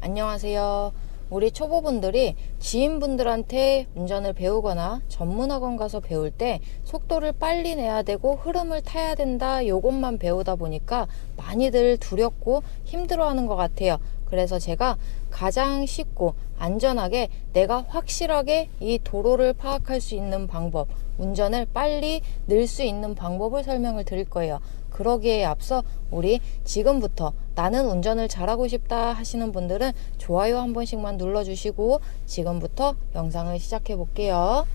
안녕하세요. 우리 초보분들이 지인분들한테 운전을 배우거나 전문학원 가서 배울 때 속도를 빨리 내야 되고 흐름을 타야 된다, 요것만 배우다 보니까 많이들 두렵고 힘들어하는 것 같아요. 그래서 제가 가장 쉽고 안전하게 내가 확실하게 이 도로를 파악할 수 있는 방법, 운전을 빨리 늘 수 있는 방법을 설명을 드릴 거예요. 그러기에 앞서 우리 지금부터 나는 운전을 잘하고 싶다 하시는 분들은 좋아요 한 번씩만 눌러주시고 지금부터 영상을 시작해 볼게요.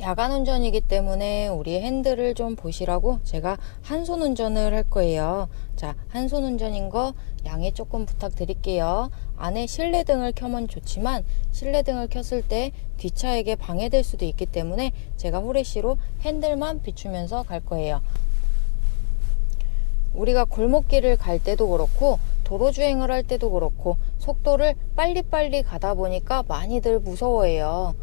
야간 운전이기 때문에 우리 핸들을 좀 보시라고 제가 한 손 운전을 할 거예요. 자, 한 손 운전인 거 양해 조금 부탁드릴게요. 안에 실내등을 켜면 좋지만 실내등을 켰을 때 뒷차에게 방해될 수도 있기 때문에 제가 후레쉬로 핸들만 비추면서 갈 거예요. 우리가 골목길을 갈 때도 그렇고 도로 주행을 할 때도 그렇고 속도를 빨리빨리 가다 보니까 많이들 무서워해요.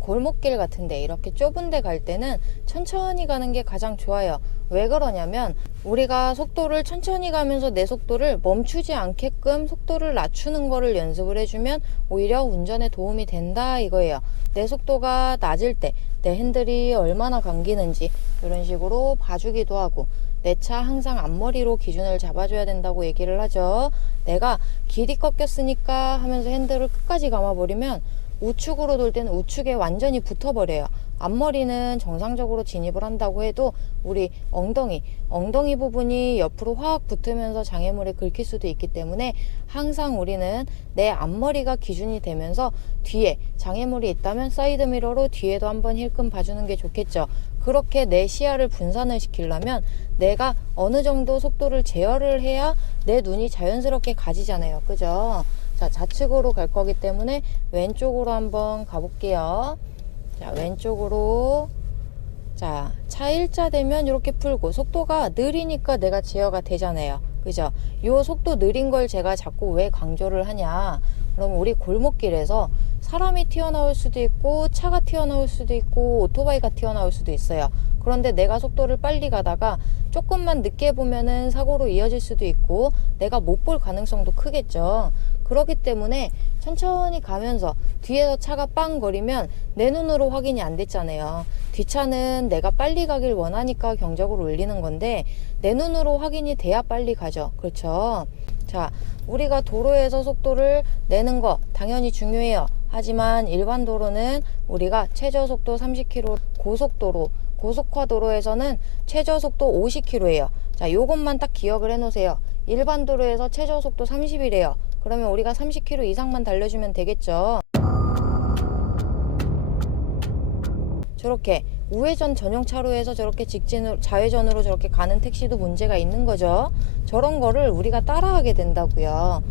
골목길 같은데 이렇게 좁은 데 갈 때는 천천히 가는 게 가장 좋아요. 왜 그러냐면 우리가 속도를 천천히 가면서 내 속도를 멈추지 않게끔 속도를 낮추는 거를 연습을 해주면 오히려 운전에 도움이 된다 이거예요. 내 속도가 낮을 때 내 핸들이 얼마나 감기는지 이런 식으로 봐주기도 하고 내 차 항상 앞머리로 기준을 잡아줘야 된다고 얘기를 하죠. 내가 길이 꺾였으니까 하면서 핸들을 끝까지 감아버리면 우측으로 돌 때는 우측에 완전히 붙어버려요. 앞머리는 정상적으로 진입을 한다고 해도 우리 엉덩이 부분이 옆으로 확 붙으면서 장애물에 긁힐 수도 있기 때문에 항상 우리는 내 앞머리가 기준이 되면서 뒤에 장애물이 있다면 사이드미러로 뒤에도 한번 힐끔 봐주는 게 좋겠죠. 그렇게 내 시야를 분산을 시키려면 내가 어느 정도 속도를 제어를 해야 내 눈이 자연스럽게 가지잖아요. 그죠? 자, 좌측으로 갈 거기 때문에 왼쪽으로 한번 가볼게요. 자, 왼쪽으로. 자, 차 일자 되면 이렇게 풀고 속도가 느리니까 내가 제어가 되잖아요. 그죠? 요 속도 느린 걸 제가 자꾸 왜 강조를 하냐? 그럼 우리 골목길에서 사람이 튀어나올 수도 있고 차가 튀어나올 수도 있고 오토바이가 튀어나올 수도 있어요. 그런데 내가 속도를 빨리 가다가 조금만 늦게 보면은 사고로 이어질 수도 있고 내가 못 볼 가능성도 크겠죠. 그렇기 때문에 천천히 가면서 뒤에서 차가 빵 거리면 내 눈으로 확인이 안 됐잖아요. 뒷차는 내가 빨리 가길 원하니까 경적을 울리는 건데 내 눈으로 확인이 돼야 빨리 가죠. 그렇죠? 자, 우리가 도로에서 속도를 내는 거 당연히 중요해요. 하지만 일반 도로는 우리가 최저 속도 30km, 고속화 도로에서는 최저 속도 50km예요. 자, 요것만 딱 기억을 해 놓으세요. 일반 도로에서 최저 속도 30이래요. 그러면 우리가 30km 이상만 달려주면 되겠죠. 저렇게 우회전 전용 차로에서 저렇게 직진으로 좌회전으로 저렇게 가는 택시도 문제가 있는 거죠. 저런 거를 우리가 따라하게 된다고요.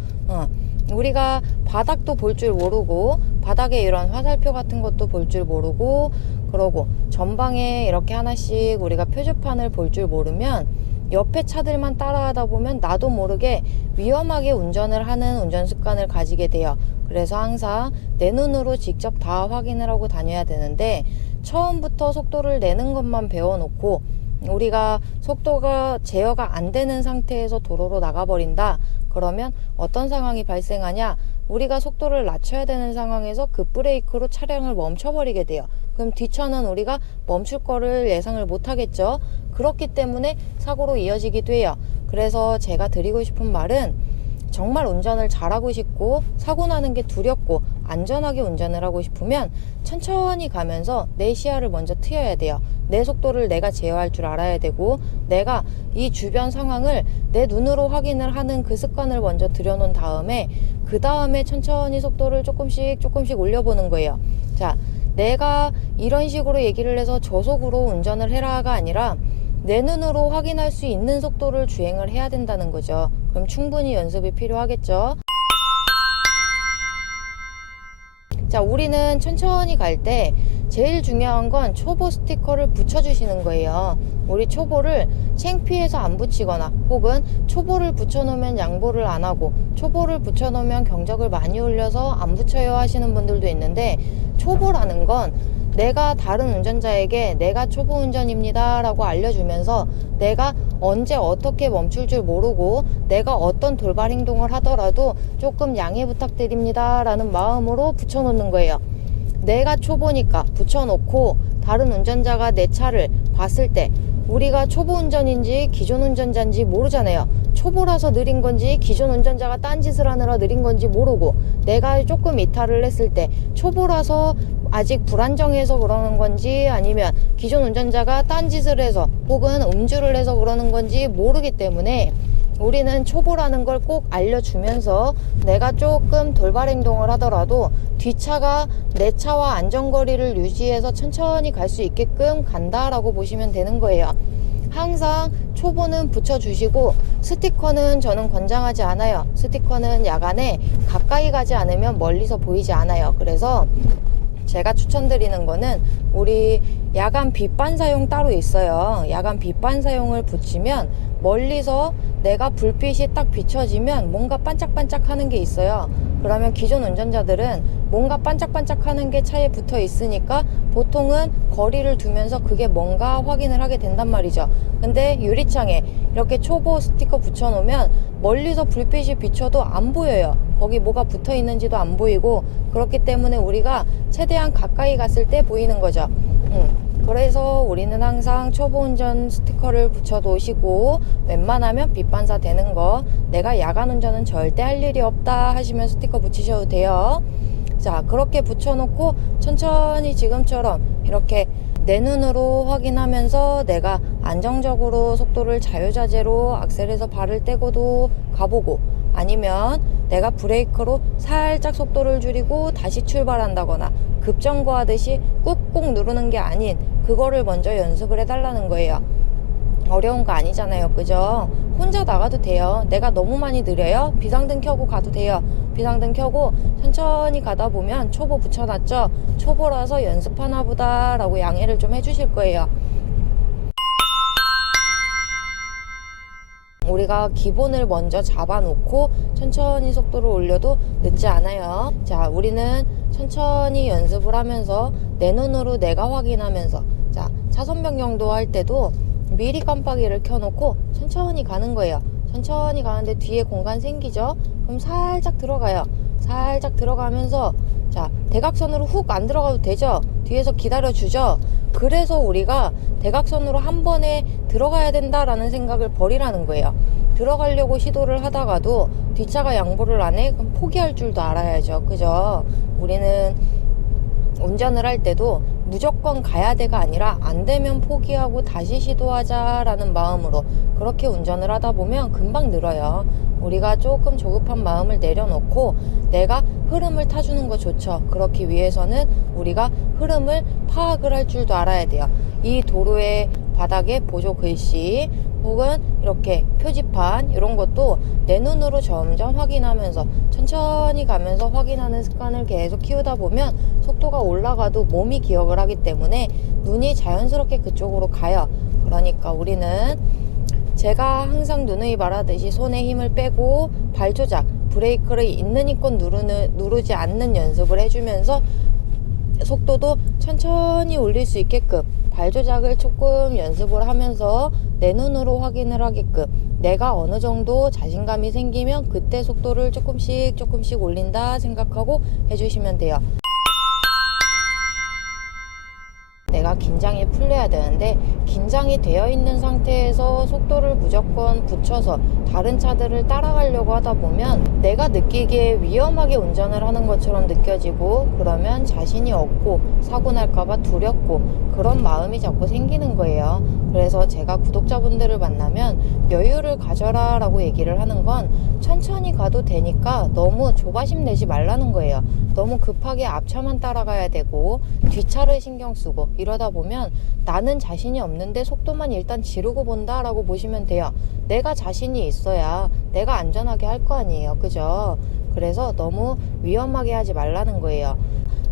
우리가 바닥도 볼 줄 모르고 바닥에 이런 화살표 같은 것도 볼 줄 모르고 그러고 전방에 이렇게 하나씩 우리가 표지판을 볼 줄 모르면 옆에 차들만 따라하다 보면 나도 모르게 위험하게 운전을 하는 운전 습관을 가지게 돼요. 그래서 항상 내 눈으로 직접 다 확인을 하고 다녀야 되는데 처음부터 속도를 내는 것만 배워놓고 우리가 속도가 제어가 안 되는 상태에서 도로로 나가버린다. 그러면 어떤 상황이 발생하냐? 우리가 속도를 낮춰야 되는 상황에서 급브레이크로 차량을 멈춰버리게 돼요. 그럼 뒷차는 우리가 멈출 거를 예상을 못 하겠죠. 그렇기 때문에 사고로 이어지기도 해요. 그래서 제가 드리고 싶은 말은 정말 운전을 잘하고 싶고 사고 나는 게 두렵고 안전하게 운전을 하고 싶으면 천천히 가면서 내 시야를 먼저 트여야 돼요. 내 속도를 내가 제어할 줄 알아야 되고 내가 이 주변 상황을 내 눈으로 확인을 하는 그 습관을 먼저 들여놓은 다음에 그 다음에 천천히 속도를 조금씩 올려보는 거예요. 자, 내가 이런 식으로 얘기를 해서 저속으로 운전을 해라가 아니라 내 눈으로 확인할 수 있는 속도를 주행을 해야 된다는 거죠. 그럼 충분히 연습이 필요하겠죠. 자, 우리는 천천히 갈 때 제일 중요한 건 초보 스티커를 붙여주시는 거예요. 우리 초보를 창피해서 안 붙이거나 혹은 초보를 붙여놓으면 양보를 안 하고 초보를 붙여놓으면 경적을 많이 울려서 안 붙여요 하시는 분들도 있는데 초보라는 건 내가 다른 운전자에게 내가 초보 운전입니다 라고 알려주면서 내가 언제 어떻게 멈출 줄 모르고 내가 어떤 돌발 행동을 하더라도 조금 양해 부탁드립니다 라는 마음으로 붙여놓는 거예요. 내가 초보니까 붙여놓고 다른 운전자가 내 차를 봤을 때 우리가 초보 운전인지 기존 운전자인지 모르잖아요. 초보라서 느린 건지 기존 운전자가 딴짓을 하느라 느린 건지 모르고 내가 조금 이탈을 했을 때 초보라서 아직 불안정해서 그러는 건지 아니면 기존 운전자가 딴짓을 해서 혹은 음주를 해서 그러는 건지 모르기 때문에 우리는 초보라는 걸 꼭 알려주면서 내가 조금 돌발 행동을 하더라도 뒷차가 내 차와 안전거리를 유지해서 천천히 갈 수 있게끔 간다라고 보시면 되는 거예요. 항상 초보는 붙여주시고 스티커는 저는 권장하지 않아요. 스티커는 야간에 가까이 가지 않으면 멀리서 보이지 않아요. 그래서 제가 추천드리는 거는 우리 야간 빛반사용 따로 있어요. 야간 빛반사용을 붙이면 멀리서 내가 불빛이 딱 비춰지면 뭔가 반짝반짝 하는 게 있어요. 그러면 기존 운전자들은 뭔가 반짝반짝 하는 게 차에 붙어 있으니까 보통은 거리를 두면서 그게 뭔가 확인을 하게 된단 말이죠. 근데 유리창에 이렇게 초보 스티커 붙여놓으면 멀리서 불빛이 비춰도 안 보여요. 거기 뭐가 붙어 있는지도 안 보이고 그렇기 때문에 우리가 최대한 가까이 갔을 때 보이는 거죠. 그래서 우리는 항상 초보 운전 스티커를 붙여 놓으시고 웬만하면 빛반사 되는 거 내가 야간 운전은 절대 할 일이 없다 하시면 스티커 붙이셔도 돼요. 자, 그렇게 붙여놓고 천천히 지금처럼 이렇게 내 눈으로 확인하면서 내가 안정적으로 속도를 자유자재로 악셀에서 발을 떼고도 가보고 아니면 내가 브레이크로 살짝 속도를 줄이고 다시 출발한다거나 급정거하듯이 꾹꾹 누르는 게 아닌 그거를 먼저 연습을 해달라는 거예요. 어려운 거 아니잖아요. 그죠? 혼자 나가도 돼요. 내가 너무 많이 느려요? 비상등 켜고 가도 돼요. 비상등 켜고 천천히 가다 보면 초보 붙여놨죠? 초보라서 연습하나 보다 라고 양해를 좀 해주실 거예요. 우리가 기본을 먼저 잡아놓고 천천히 속도를 올려도 늦지 않아요. 자, 우리는 천천히 연습을 하면서 내 눈으로 내가 확인하면서 자, 차선 변경도 할 때도 미리 깜빡이를 켜놓고 천천히 가는 거예요. 천천히 가는데 뒤에 공간 생기죠? 그럼 살짝 들어가요. 살짝 들어가면서 자, 대각선으로 훅 안 들어가도 되죠? 뒤에서 기다려주죠? 그래서 우리가 대각선으로 한 번에 들어가야 된다라는 생각을 버리라는 거예요. 들어가려고 시도를 하다가도 뒷차가 양보를 안 해? 그럼 포기할 줄도 알아야죠. 그죠? 우리는 운전을 할 때도 무조건 가야 돼가 아니라 안 되면 포기하고 다시 시도하자라는 마음으로 그렇게 운전을 하다 보면 금방 늘어요. 우리가 조금 조급한 마음을 내려놓고 내가 흐름을 타주는 거 좋죠. 그렇기 위해서는 우리가 흐름을 파악을 할 줄도 알아야 돼요. 이 도로의 바닥에 보조 글씨 혹은 이렇게 표지판 이런 것도 내 눈으로 점점 확인하면서 천천히 가면서 확인하는 습관을 계속 키우다 보면 속도가 올라가도 몸이 기억을 하기 때문에 눈이 자연스럽게 그쪽으로 가요. 그러니까 우리는 제가 항상 누누이 말하듯이 손에 힘을 빼고 발 조작, 브레이크를 있는 힘껏 누르지 않는 연습을 해주면서 속도도 천천히 올릴 수 있게끔 발 조작을 조금 연습을 하면서 내 눈으로 확인을 하게끔 내가 어느 정도 자신감이 생기면 그때 속도를 조금씩 올린다 생각하고 해주시면 돼요. 내가 긴장이 풀려야 되는데 긴장이 되어 있는 상태에서 속도를 무조건 붙여서 다른 차들을 따라가려고 하다 보면 내가 느끼기에 위험하게 운전을 하는 것처럼 느껴지고 그러면 자신이 없고 사고 날까봐 두렵고 그런 마음이 자꾸 생기는 거예요. 그래서 제가 구독자분들을 만나면 여유를 가져라 라고 얘기를 하는 건 천천히 가도 되니까 너무 조바심 내지 말라는 거예요. 너무 급하게 앞차만 따라가야 되고 뒷차를 신경 쓰고 이러다 보면 나는 자신이 없는데 속도만 일단 지르고 본다 라고 보시면 돼요. 내가 자신이 있어야 내가 안전하게 할 거 아니에요. 그죠? 그래서 너무 위험하게 하지 말라는 거예요.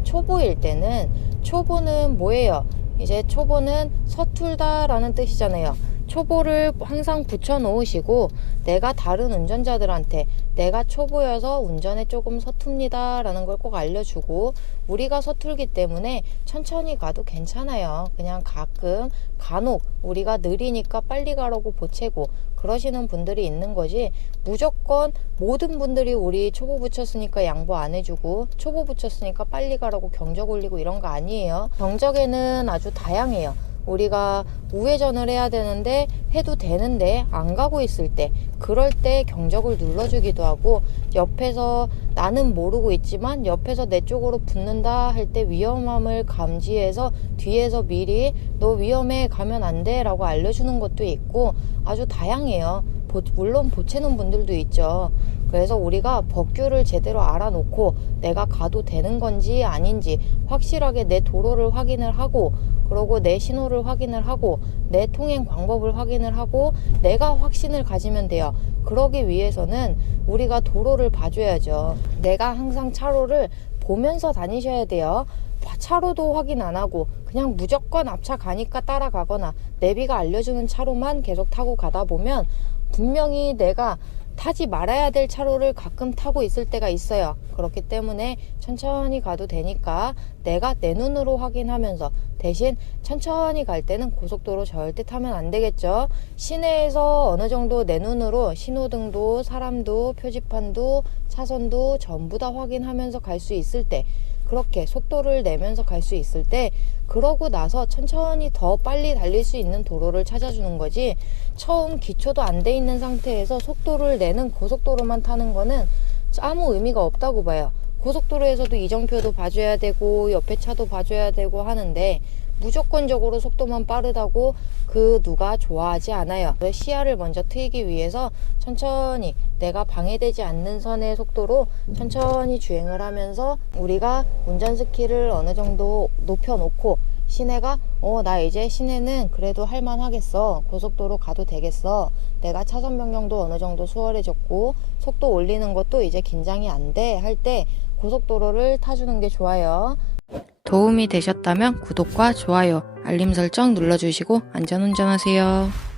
초보일 때는 초보는 뭐예요? 이제 초보는 서툴다 라는 뜻이잖아요. 초보를 항상 붙여 놓으시고, 내가 다른 운전자들한테 내가 초보여서 운전에 조금 서툽니다 라는 걸 꼭 알려주고, 우리가 서툴기 때문에 천천히 가도 괜찮아요. 그냥 가끔 간혹 우리가 느리니까 빨리 가라고 보채고 그러시는 분들이 있는 거지, 무조건 모든 분들이 우리 초보 붙였으니까 양보 안 해주고 초보 붙였으니까 빨리 가라고 경적 올리고 이런 거 아니에요. 경적에는 아주 다양해요. 우리가 우회전을 해야 되는데 해도 되는데 안 가고 있을 때, 그럴 때 경적을 눌러주기도 하고, 옆에서 나는 모르고 있지만 옆에서 내 쪽으로 붙는다 할 때 위험함을 감지해서 뒤에서 미리 너 위험해 가면 안 돼 라고 알려주는 것도 있고, 아주 다양해요. 물론 보채는 분들도 있죠. 그래서 우리가 법규를 제대로 알아놓고 내가 가도 되는 건지 아닌지 확실하게 내 도로를 확인을 하고, 그리고 내 신호를 확인을 하고 내 통행 방법을 확인을 하고 내가 확신을 가지면 돼요. 그러기 위해서는 우리가 도로를 봐줘야죠. 내가 항상 차로를 보면서 다니셔야 돼요. 차로도 확인 안 하고 그냥 무조건 앞차 가니까 따라가거나 내비가 알려주는 차로만 계속 타고 가다 보면 분명히 내가 타지 말아야 될 차로를 가끔 타고 있을 때가 있어요. 그렇기 때문에 천천히 가도 되니까 내가 내 눈으로 확인하면서, 대신 천천히 갈 때는 고속도로 절대 타면 안 되겠죠. 시내에서 어느 정도 내 눈으로 신호등도 사람도 표지판도 차선도 전부 다 확인하면서 갈 수 있을 때, 그렇게 속도를 내면서 갈 수 있을 때, 그러고 나서 천천히 더 빨리 달릴 수 있는 도로를 찾아주는 거지, 처음 기초도 안 돼 있는 상태에서 속도를 내는 고속도로만 타는 거는 아무 의미가 없다고 봐요. 고속도로에서도 이정표도 봐줘야 되고 옆에 차도 봐줘야 되고 하는데, 무조건적으로 속도만 빠르다고 그 누가 좋아하지 않아요. 시야를 먼저 트이기 위해서 천천히 내가 방해되지 않는 선의 속도로 천천히 주행을 하면서, 우리가 운전 스킬을 어느 정도 높여놓고 시내가 나 이제 시내는 그래도 할만하겠어, 고속도로 가도 되겠어, 내가 차선 변경도 어느 정도 수월해졌고 속도 올리는 것도 이제 긴장이 안 돼 할 때 고속도로를 타주는 게 좋아요. 도움이 되셨다면 구독과 좋아요, 알림 설정 눌러주시고 안전운전하세요.